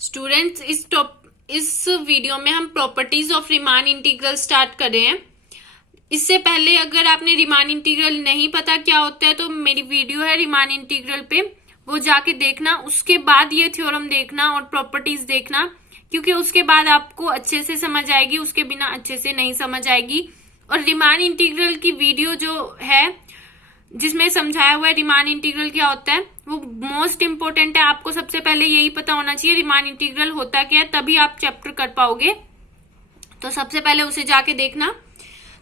Students, इस video में हम properties of Riemann integral start कर रहे हैं। इससे पहले अगर आपने रीमान इंटीग्रल नहीं पता क्या होता है तो मेरी वीडियो है रीमान इंटीग्रल पे, वो जाके देखना, उसके बाद ये थ्योरम देखना और प्रॉपर्टीज देखना, क्योंकि उसके बाद आपको अच्छे से समझ आएगी, उसके बिना अच्छे से नहीं समझ आएगी। और रीमान इंटीग्रल की वीडियो जो है जिसमें समझाया हुआ है रीमान इंटीग्रल क्या होता है वो मोस्ट इंपोर्टेंट है। आपको सबसे पहले यही पता होना चाहिए रीमान इंटीग्रल होता क्या है, तभी आप चैप्टर कर पाओगे। तो सबसे पहले उसे जाके देखना।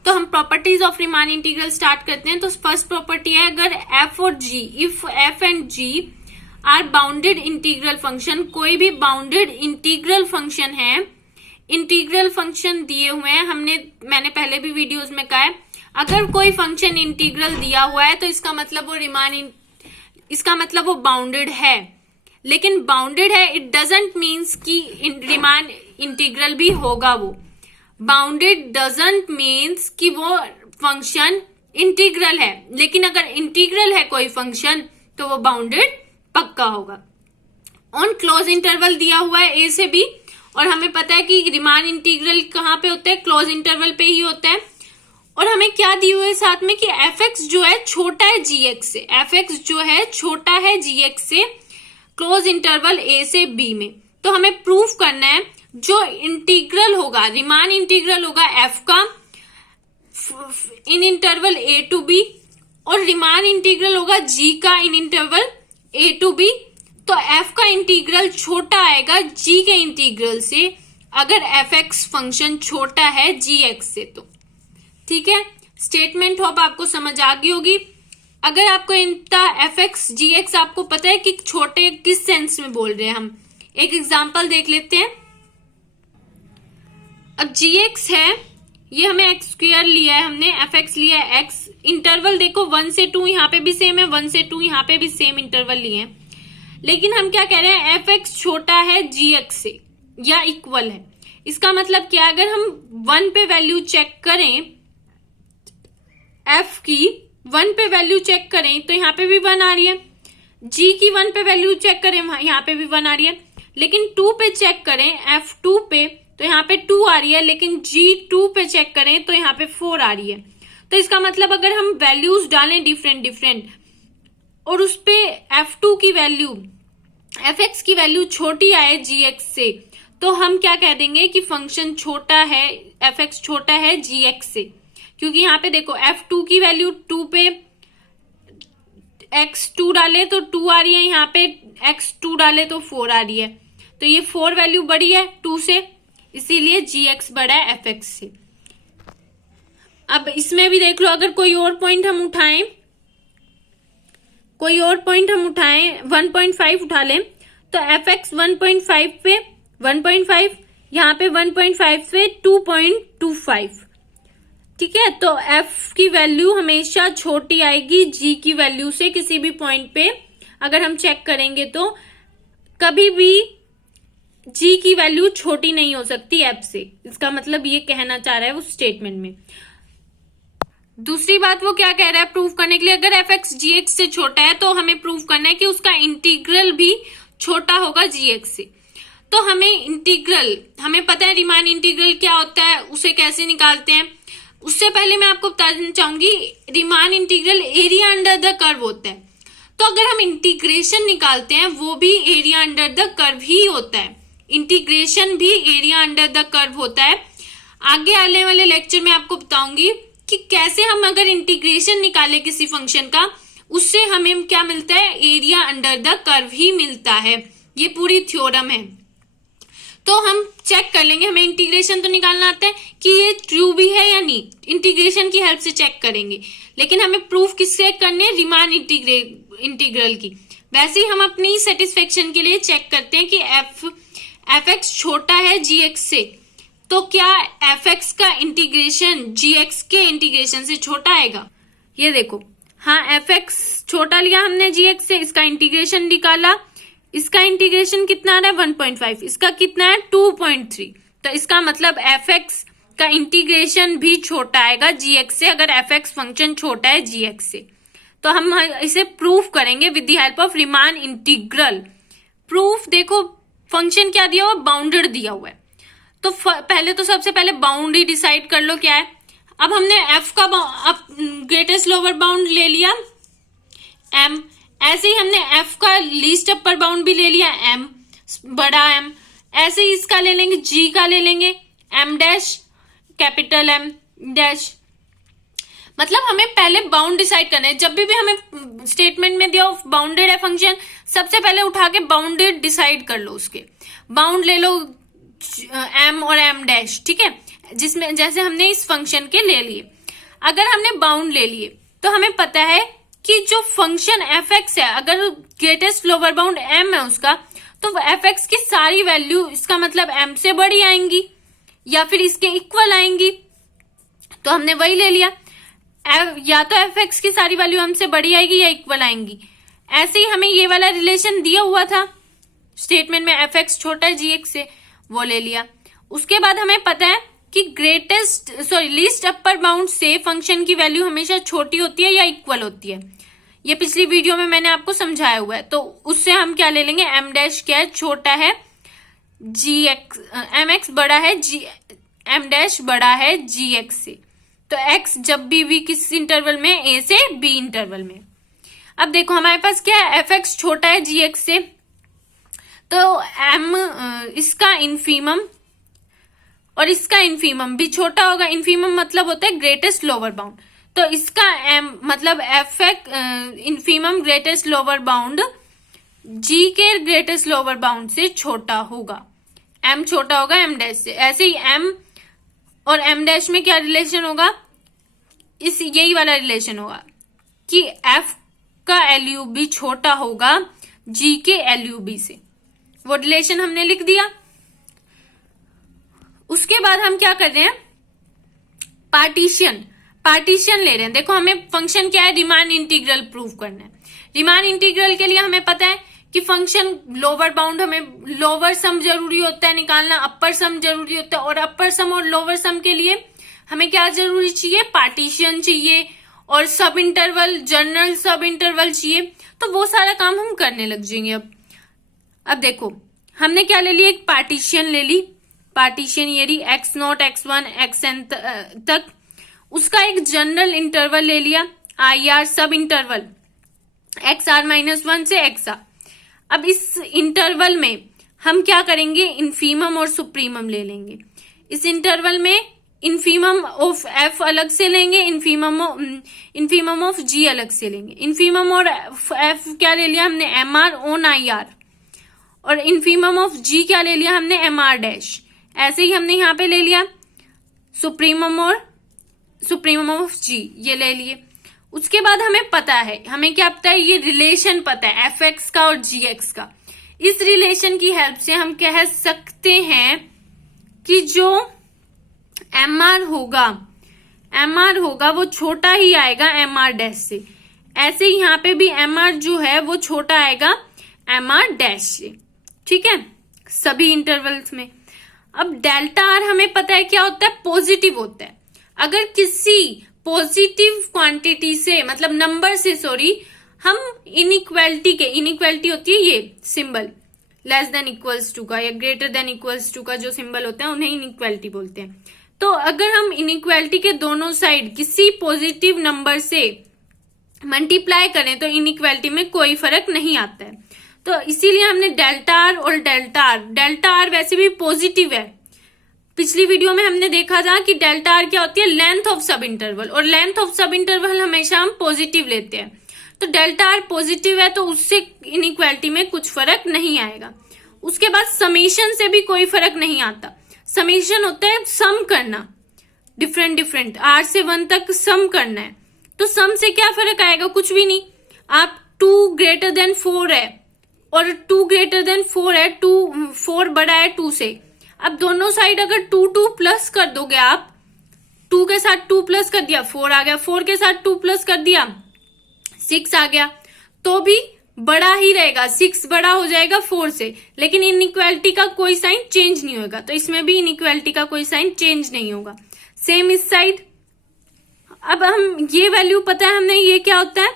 तो हम properties of Riemann integral start करते हैं। तो फर्स्ट प्रॉपर्टी है, अगर एफ और G, if F and G are bounded integral function, कोई भी बाउंडेड इंटीग्रल फंक्शन है, इंटीग्रल फंक्शन दिए हुए हैं, मैंने पहले भी वीडियोस में कहा है, अगर कोई फंक्शन इंटीग्रल दिया हुआ है तो इसका मतलब वो बाउंडेड है। लेकिन बाउंडेड है इट डजंट मीन्स कि रीमान इंटीग्रल भी होगा। वो बाउंडेड डजंट मीन्स कि वो फंक्शन इंटीग्रल है, लेकिन अगर इंटीग्रल है कोई फंक्शन तो वो बाउंडेड पक्का होगा। ऑन क्लोज इंटरवल दिया हुआ है ए से बी, और हमें पता है कि रीमान इंटीग्रल कहाँ पे होता है, क्लोज इंटरवल पे ही होता है। और हमें क्या दी हुई है साथ में कि एफ एक्स जो है छोटा है जी एक्स से, एफ एक्स जो है छोटा है जी एक्स से क्लोज इंटरवल ए से बी में। तो हमें प्रूफ करना है जो इंटीग्रल होगा, रीमान इंटीग्रल होगा एफ का in interval A to B, और रीमान इंटीग्रल होगा जी का in interval A to B. तो एफ का इंटीग्रल छोटा आएगा जी के इंटीग्रल से, अगर एफ एक्स फंक्शन छोटा है जी एक्स से। तो ठीक है, स्टेटमेंट होप आपको समझ आ गई होगी। अगर आपको इनका एफ एक्स जी एक्स आपको पता है कि छोटे किस सेंस में बोल रहे हैं, हम एक एग्जांपल देख लेते हैं। अब जी एक्स है, ये हमें एक्स स्क्वायर लिया है, हमने एफ एक्स लिया है एक्स, इंटरवल देखो 1 से 2 यहाँ पे भी सेम है, 1 से 2 यहाँ पे भी सेम इंटरवल लिए हैं। लेकिन हम क्या कह रहे हैं, एफ एक्स छोटा है जी एक्स से या इक्वल है। इसका मतलब क्या, अगर हम 1 पे वैल्यू चेक करें, एफ की 1 पे वैल्यू चेक करें तो यहाँ पे भी 1 आ रही है, जी की 1 पे वैल्यू चेक करें यहाँ पे भी 1 आ रही है। लेकिन 2 पे चेक करें एफ 2 पे तो यहाँ पे 2 आ रही है, लेकिन जी 2 पे चेक करें तो यहाँ पे 4 आ रही है। तो इसका मतलब अगर हम वैल्यूज डालें डिफरेंट और उस पे F2 की वैल्यू, एफ एक्स की वैल्यू छोटी आए जी एक्स से, तो हम क्या कह देंगे कि फंक्शन छोटा है, एफ एक्स छोटा है जी एक्स से। क्योंकि यहाँ पे देखो F2 की वैल्यू 2 पे x2 डाले तो 2 आ रही है, यहाँ पे x2 डाले तो 4 आ रही है। तो ये 4 वैल्यू बड़ी है 2 से, इसीलिए gx बड़ा है fx से। अब इसमें भी देख लो, अगर कोई और पॉइंट हम उठाएं 1.5 उठा लें तो fx 1.5 पे 1.5, यहाँ पे 1.5 पे 2.25। ठीक है, तो f की वैल्यू हमेशा छोटी आएगी g की वैल्यू से। किसी भी पॉइंट पे अगर हम चेक करेंगे तो कभी भी g की वैल्यू छोटी नहीं हो सकती f से। इसका मतलब ये कहना चाह रहा है उस स्टेटमेंट में। दूसरी बात वो क्या कह रहा है प्रूफ करने के लिए, अगर एफ एक्स जी एक्स से छोटा है तो हमें प्रूफ करना है कि उसका इंटीग्रल भी छोटा होगा जी एक्स से। तो हमें पता है रीमान इंटीग्रल क्या होता है, उसे कैसे निकालते हैं। उससे पहले मैं आपको बताना चाहूंगी, Riemann integral area under the curve होता है। तो अगर हम इंटीग्रेशन निकालते हैं वो भी एरिया अंडर द कर्व ही होता है, इंटीग्रेशन भी एरिया अंडर द कर्व होता है। आगे आने वाले लेक्चर में आपको बताऊंगी कि कैसे हम अगर इंटीग्रेशन निकाले किसी फंक्शन का, उससे हमें क्या मिलता है, एरिया अंडर द कर्व ही मिलता है। ये पूरी थ्योरम है। तो हम चेक कर लेंगे, हमें इंटीग्रेशन तो निकालना आता है कि ये ट्रू भी है या नहीं, इंटीग्रेशन की हेल्प से चेक करेंगे। लेकिन हमें प्रूफ किससे करने, रीमान इंटीग्रल की। वैसे ही हम अपनी सेटिस्फेक्शन के लिए चेक करते हैं कि एफ एक्स छोटा है जी एक्स से, तो क्या एफ एक्स का इंटीग्रेशन जी एक्स के इंटीग्रेशन से छोटा आएगा। ये देखो, हाँ एफ एक्स छोटा लिया हमने जी एक्स से, इसका इंटीग्रेशन निकाला, इसका इंटीग्रेशन कितना आ रहा है 1.5, इसका कितना है 2.3। तो इसका मतलब एफ एक्स का इंटीग्रेशन भी छोटा आएगा जी एक्स से, अगर एफ एक्स फंक्शन छोटा है जी एक्स से। तो हम इसे प्रूफ करेंगे with the help of Riemann integral. Proof देखो फंक्शन क्या दिया हुआ, बाउंडेड दिया हुआ है। तो पहले तो सबसे पहले बाउंड ही डिसाइड कर लो क्या है। अब हमने एफ का ग्रेटेस्ट लोअर बाउंड ले लिया एम, ऐसे ही हमने एफ का लीस्ट अपर बाउंड भी ले लिया एम, बड़ा एम। ऐसे ही इसका ले लेंगे, जी का ले लेंगे M dash capital M dash. मतलब हमें पहले बाउंड डिसाइड करना है। जब भी हमें स्टेटमेंट में दिया बाउंडेड है फंक्शन, सबसे पहले उठा के बाउंडेड डिसाइड कर लो। उसके बाउंड ले लो एम और एम डैश, ठीक है, जिसमें जैसे हमने इस फंक्शन के ले लिए। अगर हमने बाउंड ले लिए तो हमें पता है कि जो फंक्शन एफ एक्स है, अगर ग्रेटेस्ट लोअर बाउंड एम है उसका, तो एफ एक्स की सारी वैल्यू इसका मतलब एम से बड़ी आएंगी या फिर इसके इक्वल आएंगी। तो हमने वही ले लिया, या तो एफ एक्स की सारी वैल्यू एम से बड़ी आएगी या इक्वल आएंगी। ऐसे ही हमें ये वाला रिलेशन दिया हुआ था स्टेटमेंट में, एफ एक्स छोटा है जी एक्स से, वो ले लिया। उसके बाद हमें पता है कि लीस्ट अपर बाउंड से फंक्शन की वैल्यू हमेशा छोटी होती है या इक्वल होती है। ये पिछली वीडियो में मैंने आपको समझाया हुआ है। तो उससे हम क्या ले लेंगे, एम डैश क्या है, छोटा है जी एक्स, एम एक्स बड़ा है जी, एम डैश बड़ा है जी एक्स से। तो एक्स जब भी किस इंटरवल में, ए से बी इंटरवल में। अब देखो हमारे पास क्या है, एफ एक्स छोटा है जी एक्स से, तो एम इसका इन्फीमम और इसका इन्फीमम भी छोटा होगा। इन्फीमम मतलब होता है ग्रेटेस्ट लोअर बाउंड, तो इसका एम मतलब F X infimum greatest lower bound G के ग्रेटेस्ट लोअर बाउंड से छोटा होगा। एम छोटा होगा एम डैश से। ऐसे ही एम और एम डैश में क्या रिलेशन होगा, यही वाला रिलेशन होगा कि एफ का एलयू भी छोटा होगा जी के एलयू बी से। वो रिलेशन हमने लिख दिया। उसके बाद हम क्या कर रहे हैं, पार्टीशन ले रहे हैं। देखो हमें फंक्शन क्या है, रिमान इंटीग्रल प्रूव करना है। रिमान इंटीग्रल के लिए हमें पता है कि फंक्शन लोअर बाउंड, हमें लोअर सम जरूरी होता है निकालना, अपर सम जरूरी होता है। और अपर सम और लोअर सम के लिए हमें क्या जरूरी चाहिए, पार्टीशन चाहिए और सब इंटरवल, जनरल सब इंटरवल चाहिए। तो वो सारा काम हम करने लग जाएंगे। अब देखो हमने क्या ले लिया, एक पार्टीशन ले ली। पार्टीशन ये रही X naught X one X N तक। उसका एक जनरल इंटरवल ले लिया, I R sub interval, X R -1 से एक्स आर। अब इस इंटरवल में हम क्या करेंगे, इन्फीमम और सुप्रीमम ले लेंगे। इस इंटरवल में इन्फीमम ऑफ एफ अलग से लेंगे, इन्फीमम ऑफ जी अलग से लेंगे। इन्फीमम और एफ क्या ले लिया हमने, M R on I R, और इन्फीमम ऑफ जी क्या ले लिया हमने, एम आर डैश। ऐसे ही हमने यहाँ पे ले लिया सुप्रीमम ऑफ जी, ये ले लिए। उसके बाद हमें पता है, हमें क्या पता है, ये रिलेशन पता है एफ एक्स का और जी एक्स का। इस रिलेशन की हेल्प से हम कह सकते हैं कि जो एम आर होगा वो छोटा ही आएगा एम आर डैश से। ऐसे ही यहाँ पे भी एम आर जो है वो छोटा आएगा एम आर डैश से, ठीक है, सभी इंटरवल्स में। अब डेल्टा आर हमें पता है क्या होता है, पॉजिटिव होता है। अगर किसी पॉजिटिव क्वांटिटी से, मतलब नंबर से, हम इनइक्वालिटी होती है ये symbol, less than equals to का या ग्रेटर देन इक्वल्स टू का जो सिंबल होता है उन्हें इनइक्वालिटी बोलते हैं। तो अगर हम इनइक्वालिटी के दोनों साइड किसी पॉजिटिव नंबर से मल्टीप्लाई करें तो इनइक्वालिटी में कोई फर्क नहीं आता है। तो इसीलिए हमने डेल्टा आर वैसे भी पॉजिटिव है। पिछली वीडियो में हमने देखा था कि डेल्टा आर क्या होती है, लेंथ ऑफ सब इंटरवल, और लेंथ ऑफ सब इंटरवल हमेशा हम पॉजिटिव लेते हैं। तो डेल्टा आर पॉजिटिव है तो उससे इनइक्वालिटी में कुछ फर्क नहीं आएगा। उसके बाद समेशन से भी कोई फर्क नहीं आता। समेशन होता है सम करना, डिफरेंट आर से 1 तक सम करना है। तो सम से क्या फर्क आएगा, कुछ भी नहीं। आप 2 ग्रेटर देन 4 है और 2 ग्रेटर देन 4 है, 4 बड़ा है 2 से। अब दोनों साइड अगर 2 प्लस कर दोगे आप, 2 के साथ 2 प्लस कर दिया 4 आ गया, 4 के साथ 2 प्लस कर दिया 6 आ गया, तो भी बड़ा ही रहेगा, 6 बड़ा हो जाएगा 4 से। लेकिन इनइक्वालिटी का कोई साइन चेंज नहीं होगा, तो इसमें भी इनइक्वालिटी का कोई साइन चेंज नहीं होगा। सेम इस साइड। अब हम ये वैल्यू पता है हमने, ये क्या होता है,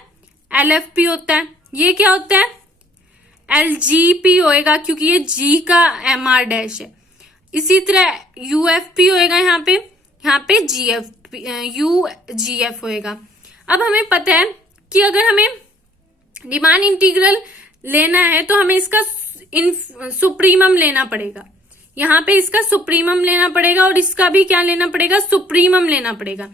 LFP होता है। ये क्या होता है, LGP होएगा क्योंकि ये G का MR डैश है। इसी तरह UFP होएगा यहाँ पे UGF होएगा। अब हमें पता है कि अगर हमें रीमान इंटीग्रल लेना है तो हमें इसका सुप्रीमम लेना पड़ेगा। यहाँ पे इसका सुप्रीमम लेना पड़ेगा और इसका भी क्या लेना पड़ेगा, सुप्रीमम लेना पड़ेगा।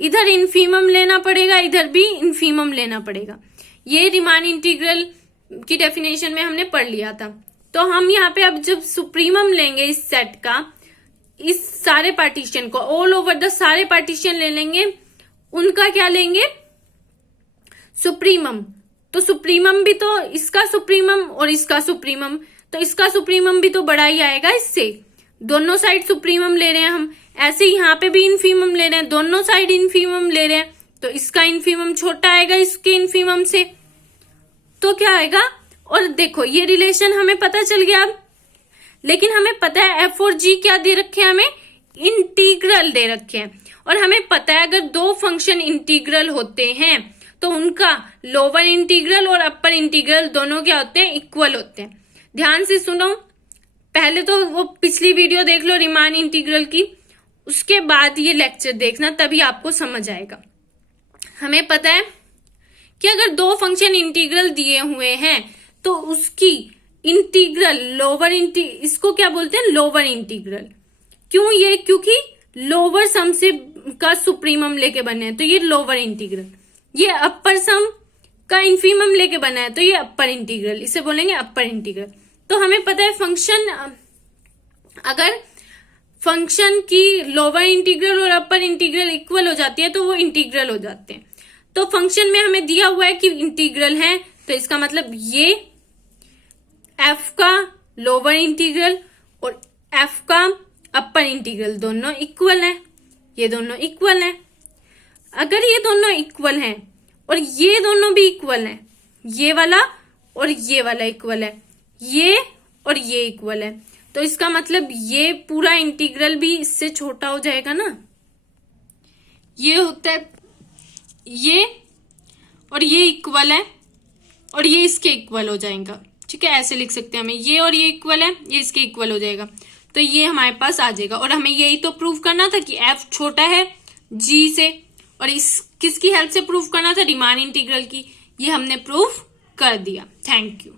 इधर इन्फीमम लेना पड़ेगा, इधर भी इन्फीमम लेना पड़ेगा। ये रीमान इंटीग्रल की डेफिनेशन में हमने पढ़ लिया था। तो हम यहाँ पे अब जब सुप्रीमम लेंगे इस सेट का, इस सारे पार्टीशन को ऑल ओवर द सारे पार्टीशन ले लेंगे, उनका क्या लेंगे, सुप्रीमम। तो सुप्रीमम भी तो इसका सुप्रीमम और इसका सुप्रीमम, तो इसका सुप्रीमम भी तो बड़ा ही आएगा इससे। दोनों साइड सुप्रीमम ले रहे हैं हम। ऐसे ही यहाँ पे भी इन्फीमम ले रहे हैं, दोनों साइड इन्फीमम ले रहे हैं, तो इसका इन्फीमम छोटा आएगा इसके इन्फीमम से, तो क्या आएगा। और देखो ये रिलेशन हमें पता चल गया अब। लेकिन हमें पता है F और G क्या दे रखे हैं, हमें इंटीग्रल दे रखे हैं। और हमें पता है अगर दो फंक्शन इंटीग्रल होते हैं तो उनका लोअर इंटीग्रल और अपर इंटीग्रल दोनों क्या होते हैं, इक्वल होते हैं। ध्यान से सुनो, पहले तो वो पिछली वीडियो देख लो रीमान इंटीग्रल की, उसके बाद ये लेक्चर देखना, तभी आपको समझ आएगा। हमें पता है कि अगर दो फंक्शन इंटीग्रल दिए हुए हैं तो उसकी इंटीग्रल लोअर इसको क्या बोलते हैं, लोअर इंटीग्रल। क्यों, ये क्योंकि लोअर सम से का सुप्रीमम लेके बने हैं तो ये लोअर इंटीग्रल, ये अपर सम का इन्फीमम लेके बना है तो ये अपर इंटीग्रल, इसे बोलेंगे अपर इंटीग्रल। तो हमें पता है फंक्शन, अगर फंक्शन की लोअर इंटीग्रल और अपर इंटीग्रल इक्वल हो जाती है तो वो इंटीग्रल हो जाते हैं। तो फंक्शन में हमें दिया हुआ है कि इंटीग्रल है, तो इसका मतलब ये f का लोअर इंटीग्रल और f का अपर इंटीग्रल दोनों इक्वल है, ये दोनों इक्वल है। अगर ये दोनों इक्वल हैं और ये दोनों भी इक्वल हैं, ये वाला और ये वाला इक्वल है, ये और ये इक्वल है, तो इसका मतलब ये पूरा इंटीग्रल भी इससे छोटा हो जाएगा ना। ये होता है ये और ये इक्वल है और ये इसके इक्वल हो जाएगा, ठीक है, ऐसे लिख सकते हैं हमें, ये और ये इक्वल है, ये इसके इक्वल हो जाएगा, तो ये हमारे पास आ जाएगा। और हमें यही तो प्रूव करना था कि f छोटा है g से, और इस किसकी हेल्प से प्रूव करना था, रीमान इंटीग्रल की। ये हमने प्रूव कर दिया। Thank you.